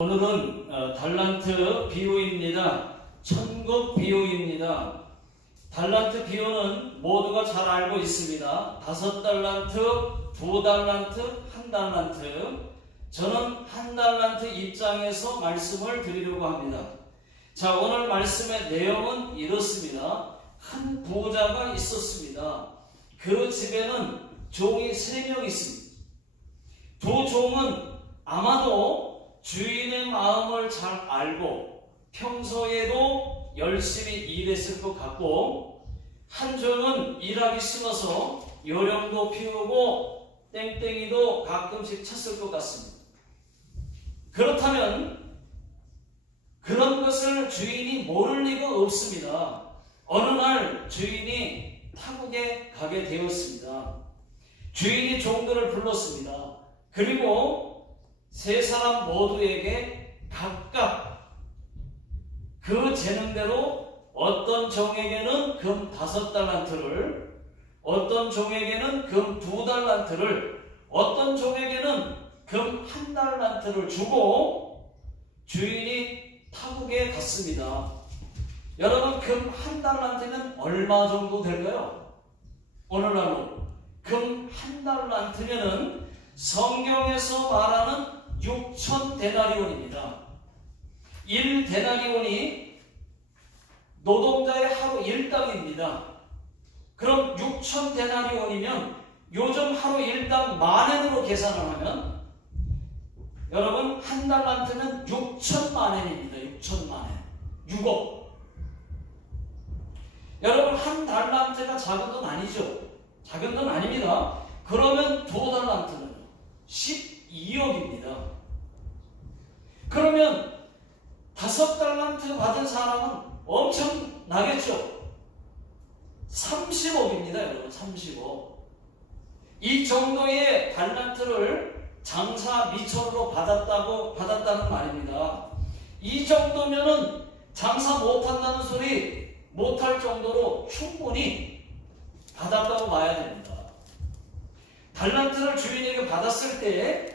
오늘은 달란트 비유입니다. 천국 비유입니다. 달란트 비유는 모두가 잘 알고 있습니다. 5달란트, 2달란트, 1달란트. 저는 1달란트 입장에서 말씀을 드리려고 합니다. 자, 오늘 말씀의 내용은 이렇습니다. 한 부자가 있었습니다. 그 집에는 종이 3명 있습니다. 두 종은 아마도 주인의 마음을 잘 알고 평소에도 열심히 일했을 것 같고, 한 종은 일하기 싫어서 요령도 피우고 땡땡이도 가끔씩 쳤을 것 같습니다. 그렇다면 그런 것을 주인이 모를 리가 없습니다. 어느 날 주인이 타국에 가게 되었습니다. 주인이 종들을 불렀습니다. 그리고 세 사람 모두에게 각각 그 재능대로 어떤 종에게는 금 5달란트를, 어떤 종에게는 금 2달란트를, 어떤 종에게는 금 1달란트를 주고 주인이 타국에 갔습니다. 여러분, 금 1달란트는 얼마 정도 될까요? 오늘날로 금 1달란트면은 성경에서 말하는 6,000데나리온입니다. 1데나리온이 노동자의 하루 일당입니다. 그럼 6,000데나리온이면 요즘 하루 일당 10,000엔으로 계산을 하면 여러분, 1달란트는 6,000,000엔입니다. 6,000,000엔. 6억. 여러분, 1달란트가 작은 돈 아니죠? 작은 돈 아닙니다. 그러면 2달란트는 12억입니다. 그러면 5달란트 받은 사람은 엄청나겠죠? 30억입니다, 여러분. 30억. 이 정도의 달란트를 장사 미천으로 받았다는 말입니다. 이 정도면은 장사 못한다는 소리 못할 정도로 충분히 받았다고 봐야 됩니다. 달란트를 주인에게 받았을 때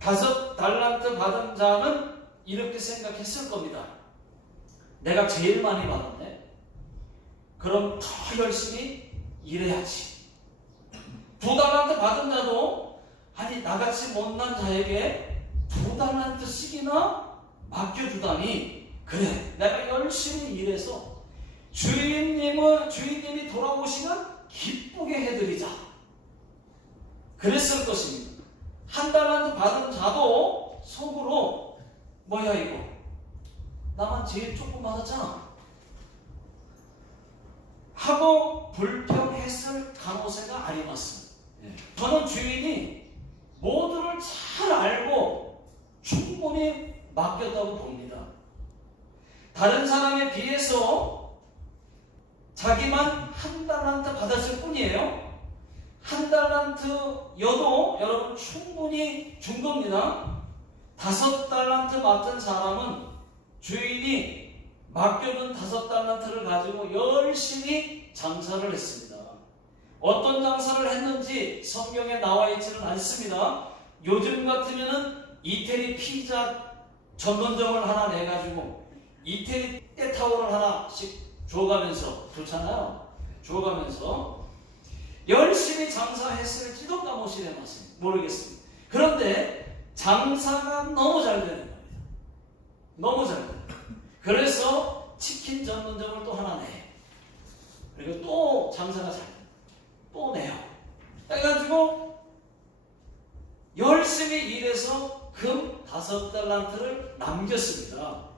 5달란트 받은 자는 이렇게 생각했을 겁니다. 내가 제일 많이 받았네. 그럼 더 열심히 일해야지. 2달란트 받은 자도 아니, 나같이 못난 자에게 2달란트씩이나 맡겨주다니, 그래, 내가 열심히 일해서 주인님이 돌아오시면 기쁘게 해드리자. 그랬을 것입니다. 1달란트 받은 자도 속으로 뭐야 이거, 나만 제일 조금 받았잖아 하고 불평했을 가능성가 아니었습니다. 저는 주인이 모두를 잘 알고 충분히 맡겼다고 봅니다. 다른 사람에 비해서 자기만 1달란트 받았을 뿐이에요. 1달란트여도 여러분 충분히 준 겁니다. 5달란트 맡은 사람은 주인이 맡겨둔 5달란트를 가지고 열심히 장사를 했습니다. 어떤 장사를 했는지 성경에 나와 있지는 않습니다. 요즘 같으면은 이태리 피자 전문점을 하나 내가지고 이태리 때타올을 하나씩 줘가면서, 좋잖아요. 줘가면서 열심히 장사했을지도 모르겠습니다. 그런데 장사가 너무 잘 되는 겁니다. 너무 잘 돼요. 그래서 치킨 전문점을 또 하나 내. 그리고 또 장사가 잘 돼요. 또 내요. 해가지고 열심히 일해서 금 5달란트를 남겼습니다.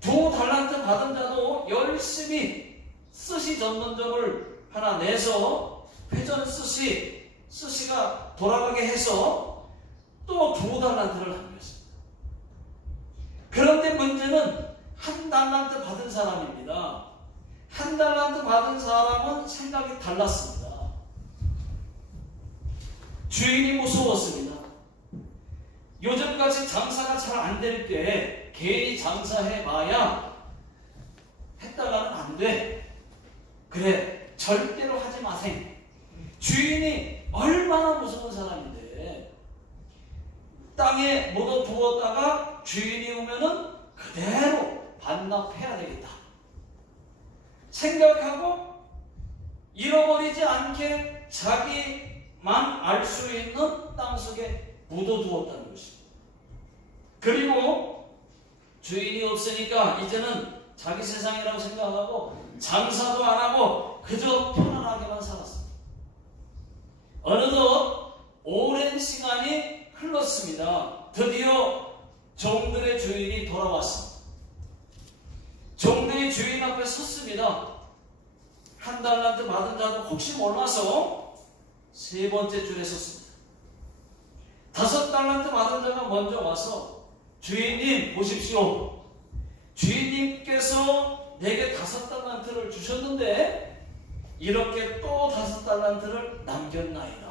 2달란트 받은 자도 열심히 스시 전문점을 하나 내서 회전 스시가 돌아가게 해서 또 2달란트를 남겼습니다. 그런데 문제는 1달란트 받은 사람입니다. 1달란트 받은 사람은 생각이 달랐습니다. 주인이 무서웠습니다. 요즘같이 장사가 잘 안 될 때 괜히 장사해봐야 했다가는 안 돼. 그래, 절대로 하지 마세요. 주인이 얼마나 무서운 사람인데 땅에 묻어두었다가 주인이 오면은 그대로 반납해야 되겠다 생각하고 잃어버리지 않게 자기만 알 수 있는 땅속에 묻어두었다는 것입니다. 그리고 주인이 없으니까 이제는 자기 세상이라고 생각하고 장사도 안 하고 그저 편안하게만 살았습니다. 어느덧 오랜 시간이 흘렀습니다. 드디어 종들의 주인이 돌아왔습니다. 종들이 주인 앞에 섰습니다. 한 달란트 받은 자도 혹시 몰라서 세 번째 줄에 섰습니다. 5달란트 받은 자가 먼저 와서 주인님 보십시오. 주인님께서 내게 5달란트를 주셨는데 이렇게 또 5달란트를 남겼나이다.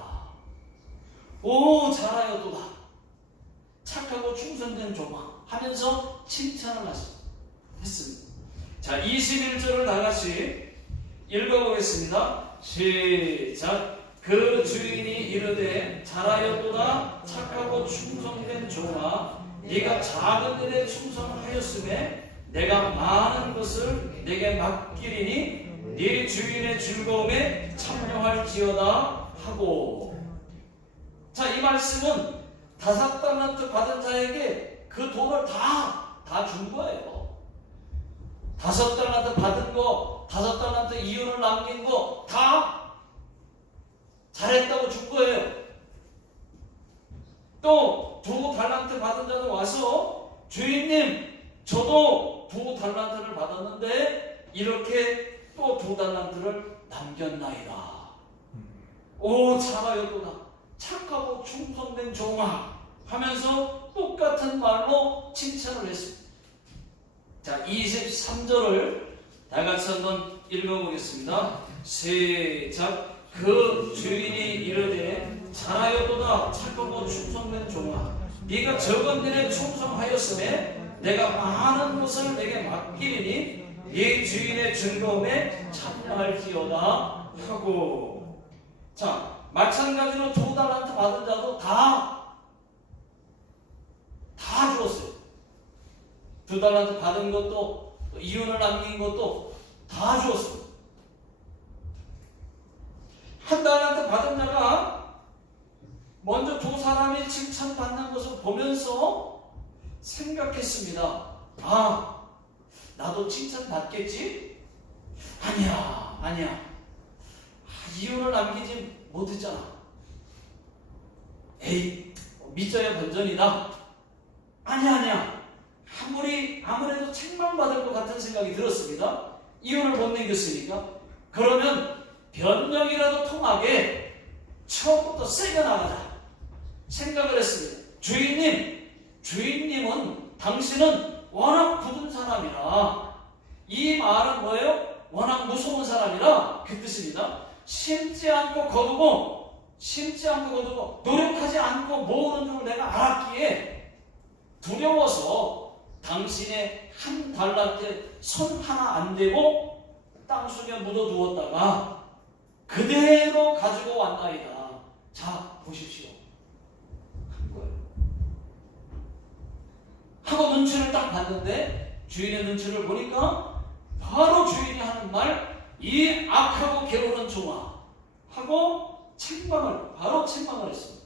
오 잘하였도다. 착하고 충성된 종아 하면서 칭찬을 했습니다. 자 21절을 다 같이 읽어보겠습니다. 시작. 그 주인이 이르되 잘하였도다 착하고 충성된 종아 네가 작은 일에 충성하였음에 내가 많은 것을 내게 맡기리니 네 주인의 즐거움에 참여할지어다 하고. 자, 이 말씀은 5달란트 받은 자에게 그 돈을 다 준 거예요. 5달란트 받은 거, 5달란트 이윤을 남긴 거 다 잘했다고 준 거예요. 또 2달란트 받은 자도 와서 주인님 저도 2달란트를 받았는데 이렇게 또 2달란트를 남겼나이다. 오 잘하였구나. 착하고 충성된 종아 하면서 똑같은 말로 칭찬을 했습니다. 자 23절을 다 같이 한번 읽어보겠습니다. 시작. 그 주인이 이르되 잘하였도다 착하고 충성된 종아 네가 적은 일에 충성하였음에 내가 많은 것을 내게 맡기리니 네 주인의 즐거움에 참여할지어다 하고. 자 마찬가지로 2달란트 받은 자도 다 주었어요. 2달란트 받은 것도 이윤을 남긴 것도 다 주었어요. 1달란트 받은 자가 먼저 2사람이 칭찬받는 것을 보면서 생각했습니다. 아, 나도 칭찬받겠지? 아니야. 이윤을 남기지 못했잖아. 에이, 믿져야 본전이다. 아니야. 아무래도 책망받을 것 같은 생각이 들었습니다. 이윤을 못 남겼으니까. 그러면 변명이라도 통하게 처음부터 세게 나가자 생각을 했습니다. 주인님은 당신은 워낙 굳은 사람이라. 이 말은 뭐예요? 워낙 무서운 사람이라 그 뜻입니다. 심지 않고 거두고 노력하지 않고 모으는 줄 내가 알았기에 두려워서 당신의 1달란트에 손 하나 안 대고 땅속에 묻어두었다가 그대로 가지고 왔나이다. 자 보십시오 한 거예요. 하고 눈치를 딱 봤는데 주인의 눈치를 보니까 바로 주인이 하는 말 이 악하고 게으른 종아 하고 바로 책망을 했습니다.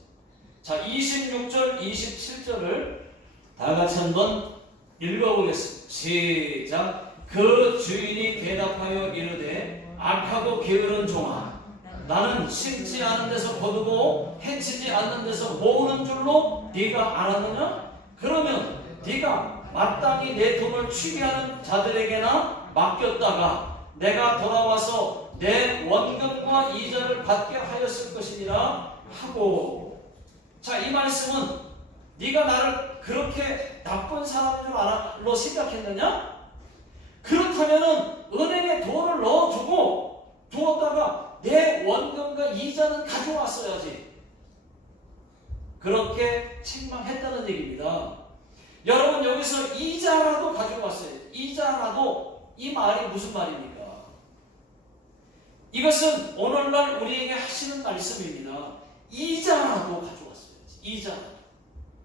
자 26절 27절을 다 같이 한번 읽어보겠습니다. 시작. 그 주인이 대답하여 이르되 악하고 게으른 종아 나는 심지 않은 데서 거두고 해치지 않는 데서 모으는 줄로 네가 알았느냐? 그러면 네가 마땅히 내 돈을 취기하는 자들에게나 맡겼다가 내가 돌아와서 내 원금과 이자를 받게 하였을 것이니라 하고. 자, 이 말씀은 네가 나를 그렇게 나쁜 사람인 줄 알로 생각했느냐? 그렇다면 은행에 돈을 두었다가 내 원금과 이자는 가져왔어야지. 그렇게 책망했다는 얘기입니다. 여러분 여기서 이자라도 가져왔어요. 이자라도 이 말이 무슨 말입니까? 이것은 오늘날 우리에게 하시는 말씀입니다. 이자라도 가져왔어야지. 이자라도.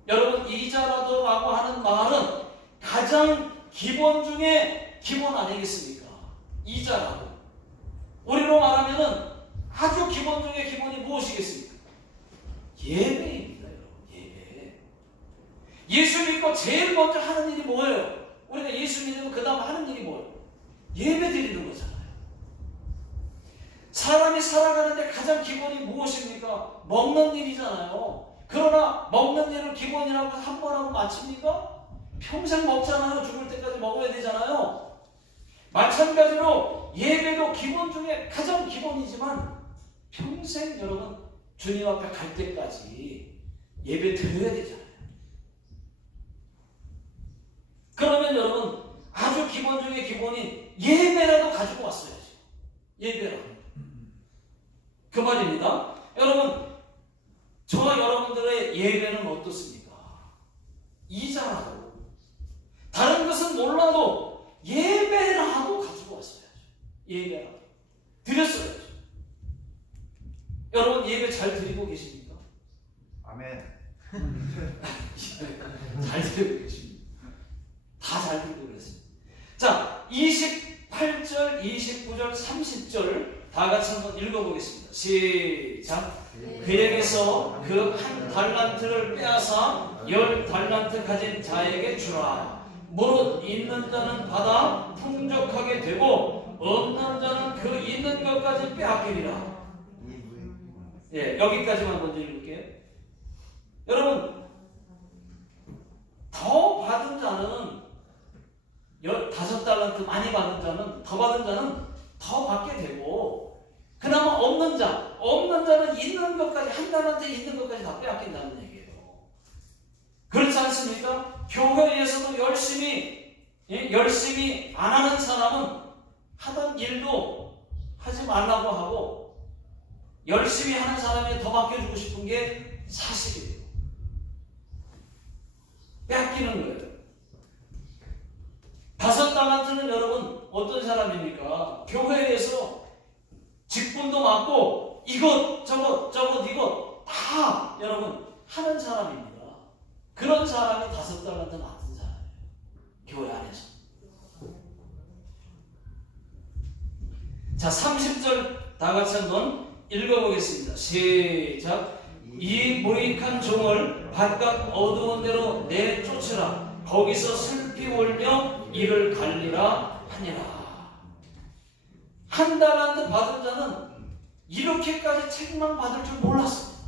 여러분 이자라도라고 하는 말은 가장 기본 중에 기본 아니겠습니까? 이자라도. 우리로 말하면은 아주 기본 중에 기본이 무엇이겠습니까? 예배입니다, 여러분. 예배. 예수 믿고 제일 먼저 하는 일이 뭐예요? 우리가 예수 믿으면 그 다음 하는 일이 뭐예요? 예배 드리는 거잖아요. 사람이 살아가는데 가장 기본이 무엇입니까? 먹는 일이잖아요. 그러나 먹는 일을 기본이라고 한 번 하고 마칩니까? 평생 먹잖아요. 죽을 때까지 먹어야 되잖아요. 마찬가지로 예배도 기본 중에 가장 기본이지만 평생 여러분 주님 앞에 갈 때까지 예배 드려야 되잖아요. 그러면 여러분 아주 기본 중에 기본인 예배라도 가지고 왔어야죠. 예배라도. 그 말입니다. 여러분 저와 여러분들의 예배는 어떻습니까? 이자라도 다른 것은 몰라도 예배라도 가지고 왔어야죠. 예배라도 드렸어야죠. 여러분 예배 잘 드리고 계십니까? 아멘. 잘 드리고 계십니다. 다 잘 드리고 그랬습니다. 자, 28절, 29절, 30절 다 같이 한번 읽어보겠습니다. 시작. 그에게서 그 한 달란트를 빼앗아 10달란트 가진 자에게 주라. 무릇 있는 자는 받아 풍족하게 되고 없는 자는 그 있는 것까지 빼앗기리라. 예, 여기까지만 먼저 읽을게요. 여러분 더 받은 자는 15달란트 많이 받은 자는 더 받은 자는 더 받게 되고 그나마 없는 자는 있는 것까지 한 달란트 있는 것까지 다 빼앗긴다는 얘기예요. 그렇지 않습니까? 교회에서도 열심히 안 하는 사람은 하던 일도 하지 말라고 하고 열심히 하는 사람이 더 맡겨주고 싶은 게 사실이에요. 빼앗기는 거예요. 5달란트는 여러분 어떤 사람입니까? 교회에서 직분도 맡고 이것 이것 다 여러분 하는 사람입니다. 그런 사람이 5달란트 맡은 사람이에요. 교회 안에서. 자, 30절 다 같이 한번 읽어보겠습니다. 시작. 이 무익한 종을 바깥 어두운 데로 내쫓으라. 거기서 슬피 울며 이를 갈리라 하니라. 한 달란트 받은 자는 이렇게까지 책망받을 줄 몰랐습니다.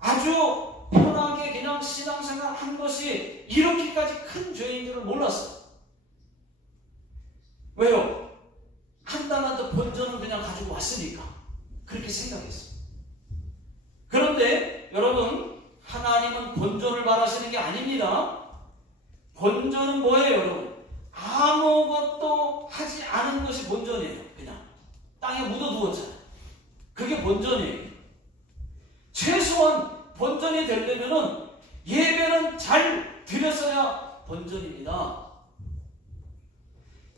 아주 편하게 그냥 신앙생활 한 것이 이렇게까지 큰 죄인 줄을 몰랐어요. 왜요? 한 달란트 본전은 그냥 가지고 왔으니까 그렇게 생각했어요. 그런데 여러분 하나님은 본전을 바라시는 게 아닙니다. 본전은 뭐예요, 여러분? 아무것도 하지 않은 것이 본전이에요. 그냥 땅에 묻어두었잖아요. 그게 본전이에요. 최소한 본전이 되려면은 예배는 잘 드렸어야 본전입니다.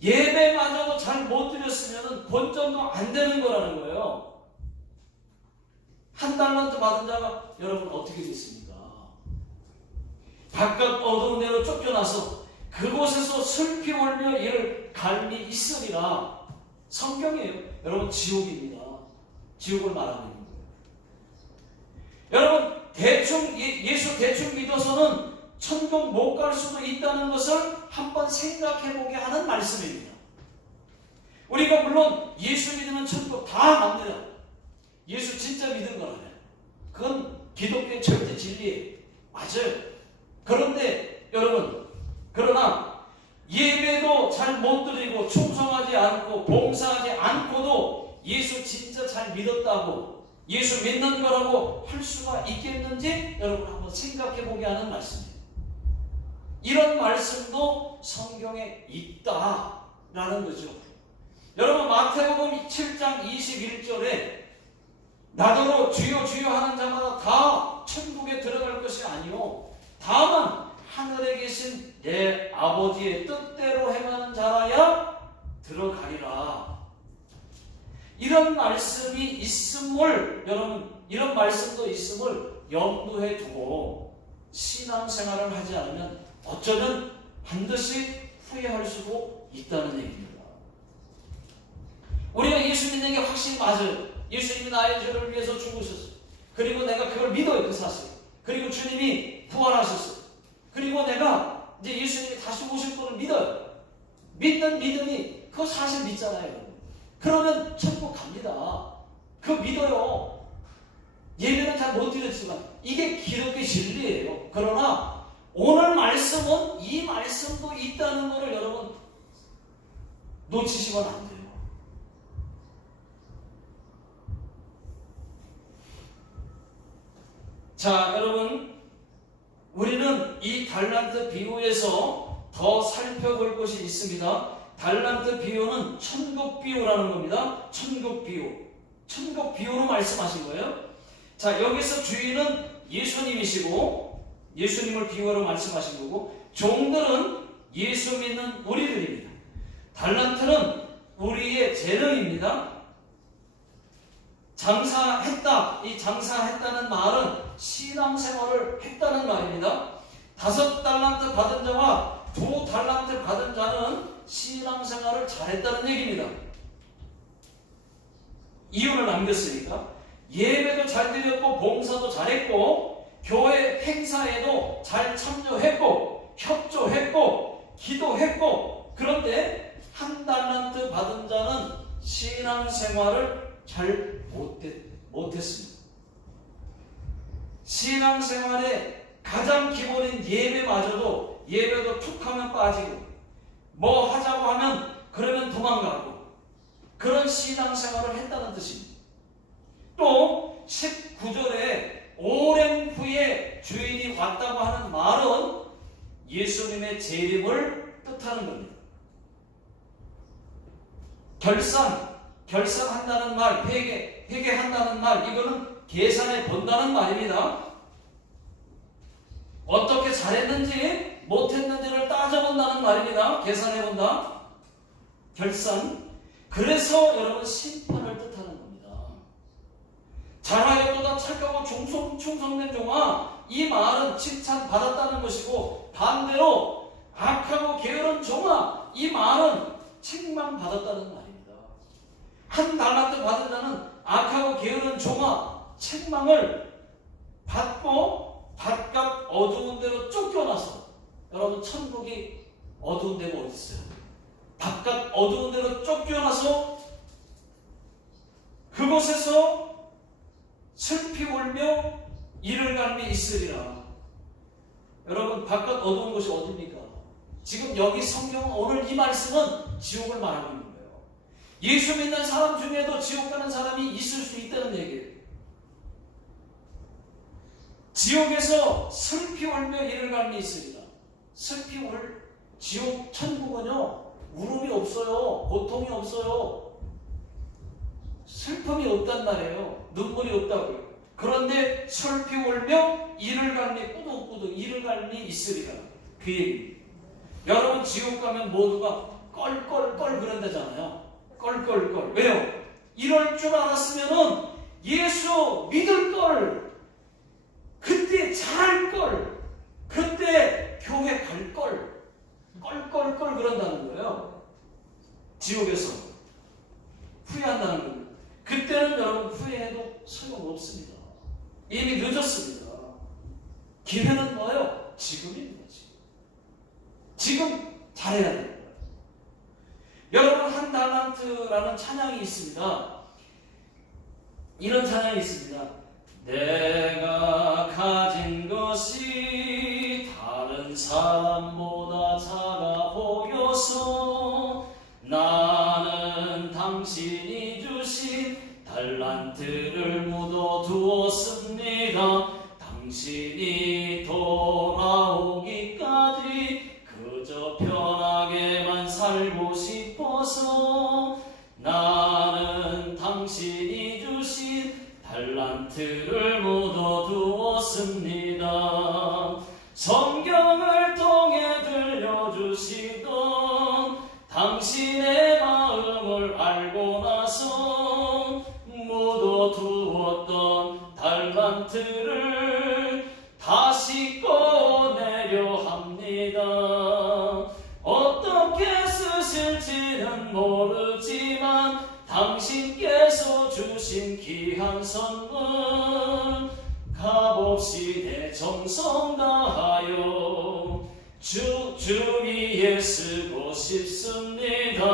예배마저도 잘 못 드렸으면 본전도 안 되는 거라는 거예요. 한 달란트 받은 자가 여러분 어떻게 됐습니까? 바깥 어두운 데로 쫓겨나서 그곳에서 슬피 울며 이를 갈미 있으리라. 성경이에요. 여러분 지옥입니다. 지옥을 말하고 있는 거예요. 여러분 예수 대충 믿어서는 천국 못 갈 수도 있다는 것을 한번 생각해보게 하는 말씀입니다. 우리가 물론 예수 믿으면 천국 다 갑니다. 예수 진짜 믿은 거라면 그건 기독교의 절대 진리예요. 맞아요. 그런데 여러분 그러나 예배도 잘 못 드리고 충성하지 않고 봉사하지 않고도 예수 진짜 잘 믿었다고 예수 믿는 거라고 할 수가 있겠는지 여러분 한번 생각해보게 하는 말씀이에요. 이런 말씀도 성경에 있다라는 거죠. 여러분 마태복음 7장 21절에 나더러 주여 주여 하는 자마다 다 천국에 들어갈 것이 아니요 다만 하늘에 계신 내 아버지의 뜻대로 행하는 자라야 들어가리라. 이런 말씀이 있음을 여러분 이런 말씀도 있음을 염두에 두고 신앙생활을 하지 않으면 어쩌면 반드시 후회할 수도 있다는 얘기입니다. 우리가 예수 믿는 게 확실히 맞아요. 예수님이 나의 죄를 위해서 죽으셨어요. 그리고 내가 그걸 믿어요, 그 사실. 그리고 주님이 부활하셨어요. 그리고 내가 이제 예수님이 다시 오실 거를 믿어요. 믿는 믿음이 그 사실 믿잖아요. 그러면 천국 갑니다. 그거 믿어요. 예배는 잘 못 드렸지만 이게 기독의 진리예요. 그러나 오늘 말씀은 이 말씀도 있다는 것을 여러분 놓치시면 안 돼요. 자, 여러분, 우리는 이 달란트 비유에서 더 살펴볼 것이 있습니다. 달란트 비유는 천국 비유라는 겁니다. 천국 비유. 천국 비유로 말씀하신 거예요. 자, 여기서 주인은 예수님이시고 예수님을 비유로 말씀하신 거고, 종들은 예수 믿는 우리들입니다. 달란트는 우리의 재능입니다. 장사했다. 이 장사했다는 말은 신앙생활을 했다는 말입니다. 5달란트 받은 자와 2달란트 받은 자는 신앙생활을 잘했다는 얘기입니다. 이유를 남겼으니까. 예배도 잘 드렸고 봉사도 잘했고 교회 행사에도 잘 참여했고 협조했고 기도했고, 그런데 1달란트 받은 자는 신앙생활을 잘 못했습니다. 신앙생활의 가장 기본인 예배마저도 예배도 툭 하면 빠지고 뭐 하자고 하면 그러면 도망가고 그런 신앙생활을 했다는 뜻입니다. 또 19절에 오랜 후에 주인이 왔다고 하는 말은 예수님의 재림을 뜻하는 겁니다. 결산한다는 말, 회개한다는 말, 이거는 계산해 본다는 말입니다. 어떻게 잘했는지 못했는지를 따져본다는 말입니다. 계산해 본다. 결산. 그래서 여러분 심판을 뜻하는 겁니다. 잘하였도다 착하고 충성된 종아, 이 말은 칭찬받았다는 것이고, 반대로 악하고 게으른 종아, 이 말은 책망받았다는 말입니다. 1달란트 받은 자는 악하고 게으른 종아, 책망을 받고 바깥 어두운 데로 쫓겨나서, 여러분 천국이 어두운 데가 어디 있어요? 바깥 어두운 데로 쫓겨나서 그곳에서 슬피 울며 이를 갈미 있으리라. 여러분 바깥 어두운 곳이 어디입니까? 지금 여기 성경은 오늘 이 말씀은 지옥을 말하고 있는 거예요. 예수 믿는 사람 중에도 지옥 가는 사람이 있을 수 있다는 얘기예요. 지옥에서 슬피 울며 이를 갈미 있으리라. 슬피 울 지옥 천국은요, 울음이 없어요. 고통이 없어요. 슬픔이 없단 말이에요. 눈물이 없다고요. 그런데 슬피 울며 이를 갈미, 꾸덕꾸덕 이를 갈미 있으리라. 그 얘기. 여러분 지옥 가면 모두가 껄껄껄 그런다잖아요. 껄껄껄. 왜요? 이럴 줄 알았으면은 예수 믿을 걸, 그때 잘할 걸, 그때 교회 갈 걸, 껄껄껄 그런다는 거예요. 지옥에서 후회한다는 겁니다. 그때는 여러분 후회해도 소용없습니다. 이미 늦었습니다. 기회는 뭐예요? 지금입니다. 지금 잘해야 돼요. 여러분 1달란트라는 찬양이 있습니다. 이런 찬양이 있습니다. 내가 가진 것이 다른 사람보다 작아 보여서 나는 당신이 주신 달란트를 묻어두었습니다. 당신이 돌아오기까지 그저 편하게만 살고 싶어서 나는 당신이 주신 달란트를 묻어두었습니다. 성경을 통해 들려주시던 당신의 마음을 알고 나서 묻어두었던 달란트를 합니다. 어떻게 쓰실지는 모르지만 당신께서 주신 귀한 선물 값없이 내 정성 다하여 주 위에 쓰고 싶습니다.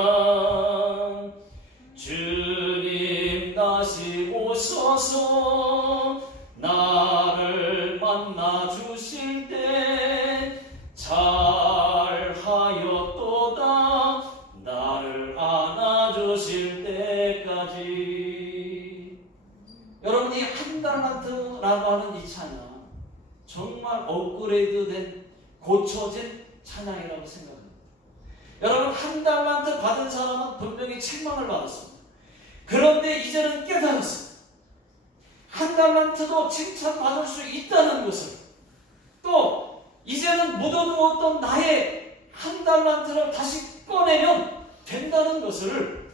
주님 다시 오셔서 나를 만나 주실 때 잘하였도다 나를 안아 주실 때까지. 여러분, 이 한 달란트라고 하는 이 찬양 정말 업그레이드된 고쳐진 찬양이라고 생각합니다. 여러분, 한 달란트 받은 사람은 분명히 책망을 받았습니다. 그런데 이제는 깨달았습니다. 한 달란트도 칭찬받을 수 있다는 것을, 또 이제는 묻어두었던 나의 한 달란트를 다시 꺼내면 된다는 것을,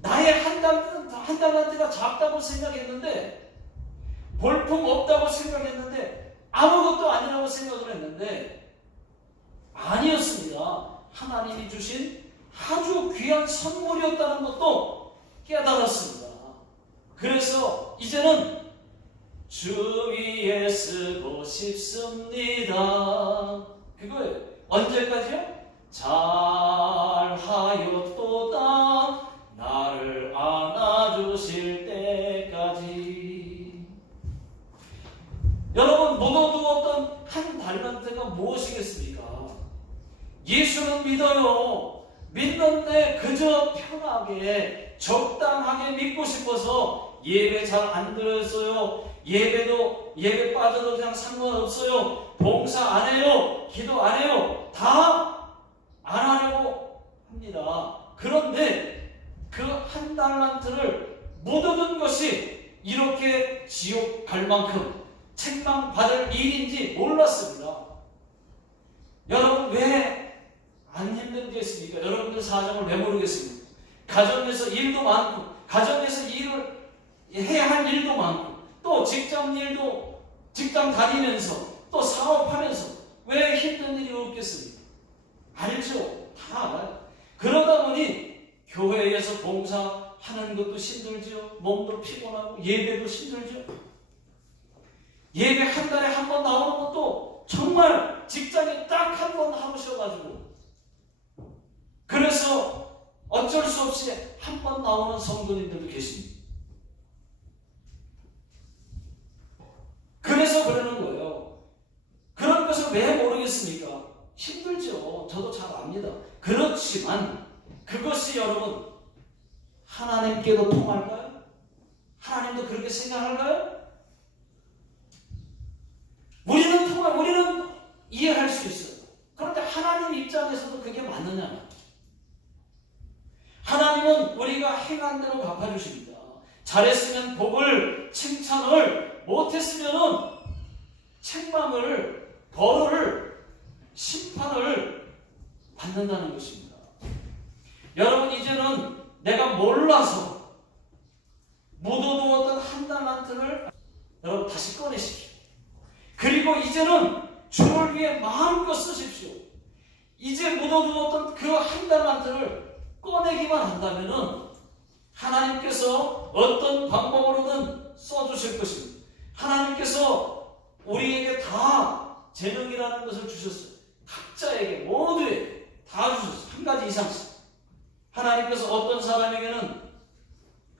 나의 한 달란트가 작다고 생각했는데, 볼품 없다고 생각했는데, 아무것도 아니라고 생각을 했는데 아니었습니다. 하나님이 주신 아주 귀한 선물이었다는 것도 깨달았습니다. 그래서 이제는 주 위에 쓰고 싶습니다. 그거예요. 언제까지요? 잘하였도다 나를 안아주실 때까지. 여러분, 묻어두었던 한 달란트가 무엇이겠습니까? 예수는 믿어요. 믿는데 그저 편하게 적당하게 믿고 싶어서 예배 잘 안 드렸어요. 예배 빠져도 그냥 상관없어요. 봉사 안 해요. 기도 안 해요. 다 안 하려고 합니다. 그런데 그 한 달란트를 묻어둔 것이 이렇게 지옥 갈 만큼 책망받을 일인지 몰랐습니다. 여러분, 왜 안 힘들겠습니까? 여러분들 사정을 왜 모르겠습니까? 가정에서 일도 많고, 가정에서 일을 해야 할 일도 많고, 또 직장 다니면서, 또 사업하면서 왜 힘든 일이 없겠습니까? 알죠? 다 알아요. 그러다 보니 교회에서 봉사하는 것도 힘들죠. 몸도 피곤하고 예배도 힘들죠. 예배 한 달에 한 번 나오는 것도 정말 직장에 딱 한 번 하셔가지고, 그래서 어쩔 수 없이 한 번 나오는 성도님들도 계십니다. 그래서 그러는 거예요. 그런 것을 왜 모르겠습니까? 힘들죠. 저도 잘 압니다. 그렇지만 그것이 여러분 하나님께도 통할까요? 하나님도 그렇게 생각할까요? 우리는 이해할 수 있어요. 그런데 하나님 입장에서도 그게 맞느냐? 하나님은 우리가 행한 대로 갚아주십니다. 잘했으면 복을, 칭찬을, 못했으면 책망을, 벌을, 심판을 받는다는 것입니다. 여러분, 이제는 내가 몰라서 묻어두었던 한 달란트를 여러분 다시 꺼내십시오. 그리고 이제는 주를 위해 마음껏 쓰십시오. 이제 묻어두었던 그 한 달란트를 꺼내기만 한다면은 하나님께서 어떤 방법으로든 써주실 것입니다. 하나님께서 우리에게 다 재능이라는 것을 주셨어요. 각자에게, 모두에게 다 주셨어요. 한 가지 이상씩. 하나님께서 어떤 사람에게는,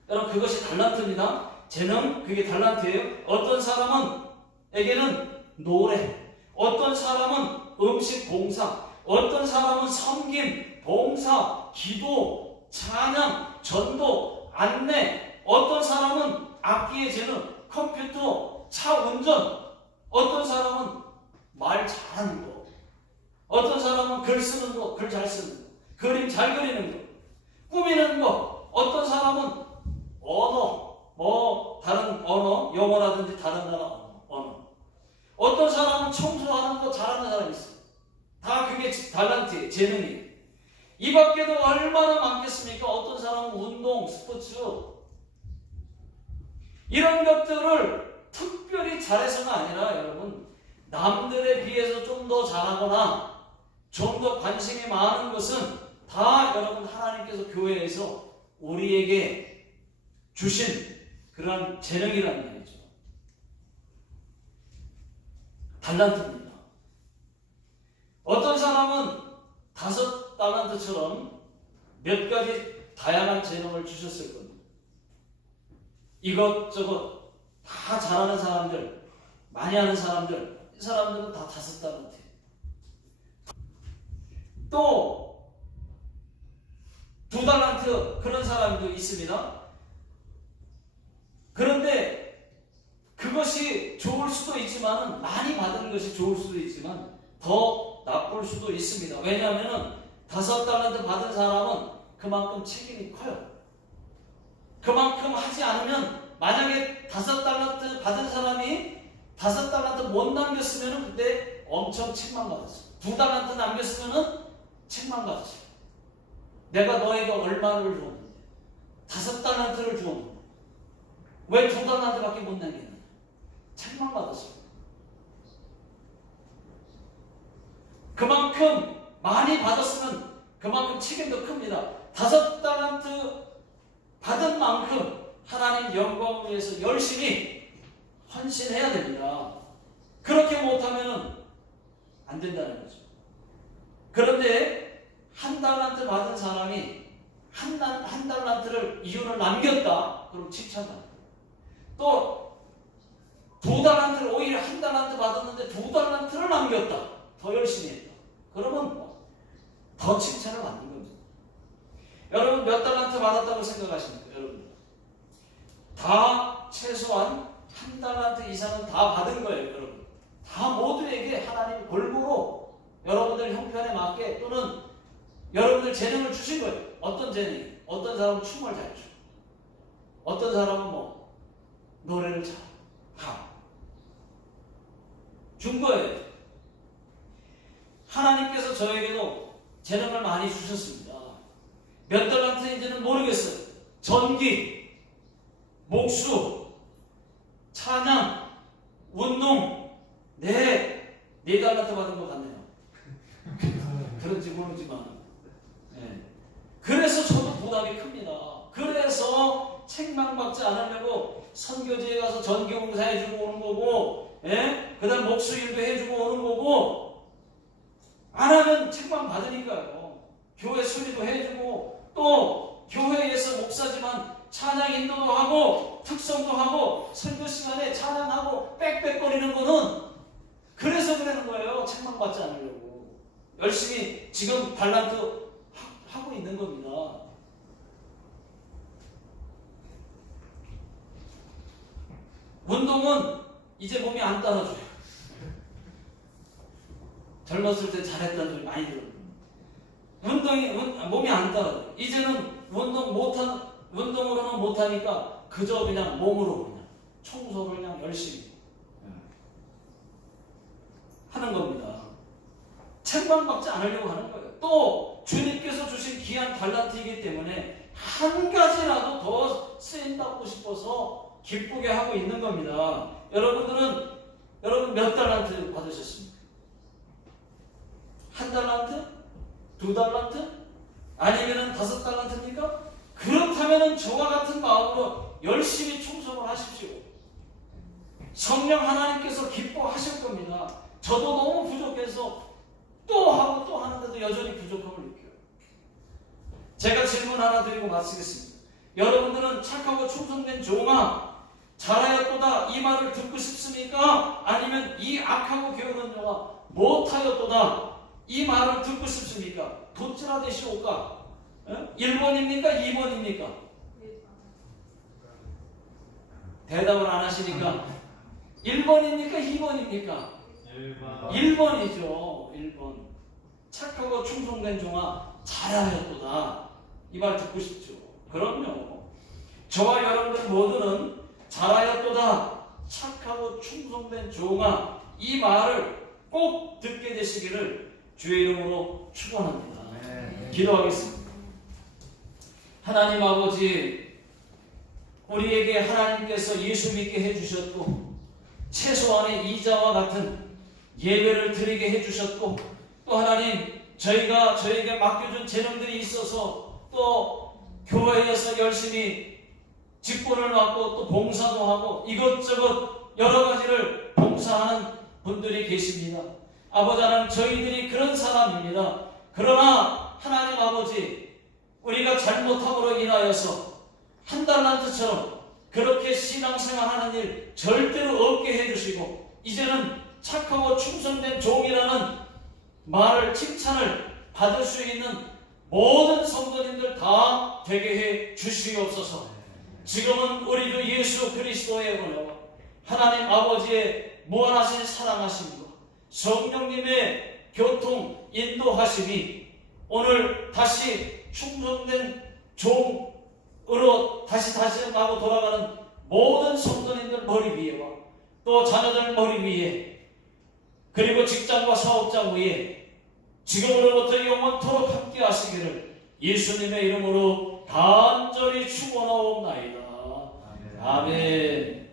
여러분, 그것이 달란트입니다. 재능, 그게 달란트예요. 어떤 사람에게는 노래, 어떤 사람은 음식 봉사, 어떤 사람은 섬김, 봉사, 기도, 찬양, 전도, 안내, 어떤 사람은 악기의 재능, 컴퓨터, 차 운전, 어떤 사람은 말 잘하는 거, 어떤 사람은 글 쓰는 거, 글 잘 쓰는 거, 그림 잘 그리는 거, 꾸미는 거, 어떤 사람은 언어, 다른 언어, 영어라든지 다른 나라 언어, 어떤 사람은 청소하는 거 잘하는 사람이 있어요. 다 그게 달란트예요, 재능이에요. 이 밖에도 얼마나 많겠습니까? 어떤 사람은 운동, 스포츠, 이런 것들을 특별히 잘해서가 아니라 여러분, 남들에 비해서 좀 더 잘하거나 좀 더 관심이 많은 것은 다 여러분 하나님께서 교회에서 우리에게 주신 그런 재능이라는 말이죠. 달란트입니다. 어떤 사람은 5달란트처럼 몇 가지 다양한 재능을 주셨을 겁니다. 이것저것 다 잘하는 사람들, 많이 하는 사람들, 이 사람들은 다 5달란트. 또 2달란트 그런 사람도 있습니다. 그런데 그것이 좋을 수도 있지만, 많이 받은 것이 좋을 수도 있지만 더 나쁠 수도 있습니다. 왜냐하면 5달란트 받은 사람은 그만큼 책임이 커요. 그만큼 하지 않으면, 만약에 5달란트 받은 사람이 5달란트 못 남겼으면 그때 엄청 책망받았어요. 2달란트 남겼으면 책망받았어요. 내가 너에게 얼마를 주었는데 5달란트를 주었는데 왜 2달란트밖에 못 남겼느냐? 책망받았어요. 그만큼 많이 받았으면 그만큼 책임도 큽니다. 5달란트 받은 만큼 하나님 영광을 위해서 열심히 헌신해야 됩니다. 그렇게 못하면 안 된다는 거죠. 그런데 1달란트 받은 사람이 한 달란트를 이윤을 남겼다. 그럼 칭찬합니다. 또 2달란트를, 오히려 1달란트 받았는데 2달란트를 남겼다. 더 열심히 했다. 그러면 더 칭찬을 받는 겁니다. 여러분 몇 달란트 받았다고 생각하십니까? 여러분 다 최소한 1달란트 이상은 다 받은 거예요. 여러분 다 모두에게 하나님이 골고루 여러분들 형편에 맞게, 또는 여러분들 재능을 주신 거예요. 어떤 재능이? 어떤 사람은 춤을 잘 추고, 어떤 사람은 뭐 노래를 잘 준 거예요. 하나님께서 저에게도 재능을 많이 주셨습니다. 몇 달란트인지는 모르겠어요. 전기, 목수, 찬양, 운동, 네 달란트 받은 것 같네요. 그런지 모르지만, 네. 그래서 저도 부담이 큽니다. 그래서 책망받지 않으려고 선교지에 가서 전기 봉사해주고 오는 거고, 예? 그 다음 목수 일도 해주고 오는 거고, 안 하면 책망 받으니까요. 교회 수리도 해주고, 또 교회에서 목사지만 찬양 인도도 하고 특성도 하고 설교 시간에 찬양하고 빽빽거리는 거는 그래서 그러는 거예요. 책망받지 않으려고 열심히 지금 달란트 하고 있는 겁니다. 운동은 이제 몸이 안 따라줘요. 젊었을 때 잘했다는 소리 많이 들어요. 몸이 안 따라줘요. 이제는 운동으로는 못하니까 그저 그냥 몸으로 그냥 청소를 그냥 열심히 하는 겁니다. 책망받지 않으려고 하는 거예요. 또 주님께서 주신 귀한 달란트이기 때문에 한 가지라도 더 쓰인다고 싶어서 기쁘게 하고 있는 겁니다. 여러분 몇 달란트 받으셨습니까? 1달란트? 2달란트? 아니면 5달란트입니까? 그렇다면 저와 같은 마음으로 열심히 충성을 하십시오. 성령 하나님께서 기뻐하실 겁니다. 저도 너무 부족해서 또 하고 또 하는데도 여전히 부족함을 느껴요. 제가 질문 하나 드리고 마치겠습니다. 여러분들은 착하고 충성된 종아 잘하였도다 이 말을 듣고 싶습니까? 아니면 이 악하고 게으른 종아 못하였도다 이 말을 듣고 싶습니까? 도찌라 되시오까? 1번입니까? 2번입니까? 대답을 안 하시니까 1번입니까? 2번입니까? 1번이죠. 1번. 착하고 충성된 종아 잘하였도다 이 말 듣고 싶죠. 그럼요. 저와 여러분들 모두는 잘하였도다 착하고 충성된 종아 이 말을 꼭 듣게 되시기를 주의 이름으로 축원합니다. 기도하겠습니다. 하나님 아버지, 우리에게 하나님께서 예수 믿게 해주셨고 최소한의 이자와 같은 예배를 드리게 해주셨고, 또 하나님 저에게 맡겨준 재능들이 있어서 또 교회에서 열심히 직분을 맡고 또 봉사도 하고 이것저것 여러 가지를 봉사하는 분들이 계십니다. 아버지 하나님, 저희들이 그런 사람입니다. 그러나 하나님 아버지, 우리가 잘못함으로 인하여서 한 달란트처럼 그렇게 신앙생활하는 일 절대로 없게 해주시고, 이제는 착하고 충성된 종이라는 말을, 칭찬을 받을 수 있는 모든 성도님들 다 되게 해 주시옵소서. 지금은 우리도 예수 그리스도의 은혜와 하나님 아버지의 무한하신 사랑하심과 성령님의 교통 인도하심이 오늘 다시 충성된 종으로 다시 마구 돌아가는 모든 성도님들 머리 위에와 또 자녀들 머리 위에, 그리고 직장과 사업장 위에 지금으로부터 영원토록 함께 하시기를 예수님의 이름으로 간절히 축원하옵나이다. 아멘.